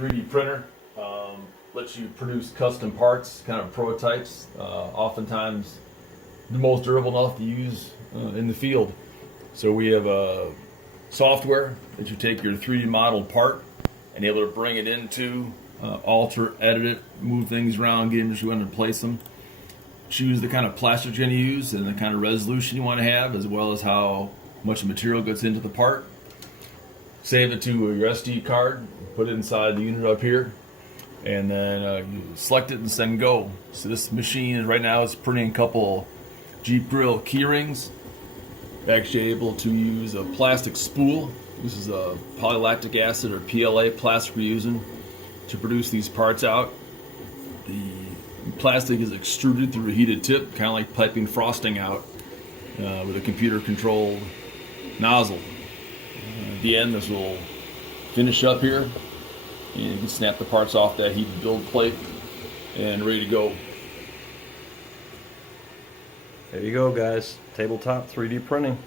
3D printer. Lets you produce custom parts, kind of prototypes, oftentimes the most durable enough to use in the field. So we have software that you take your 3D modeled part and able to bring it into, alter, edit it, move things around, get them as you want to place them. Choose the kind of plastic you're going to use and the kind of resolution you want to have, as well as how much material gets into the part. Save it to your SD card, put it inside the unit up here, and then you select it and send go. So this machine is right now is printing a couple Jeep grill key rings. Actually able to use a plastic spool. This is a polylactic acid or PLA plastic we're using to produce these parts out. The plastic is extruded through a heated tip, kind of like piping frosting out with a computer controlled nozzle. At the end, this will finish up here, and you can snap the parts off that heated build plate and ready to go. There you go, guys. Tabletop 3D printing.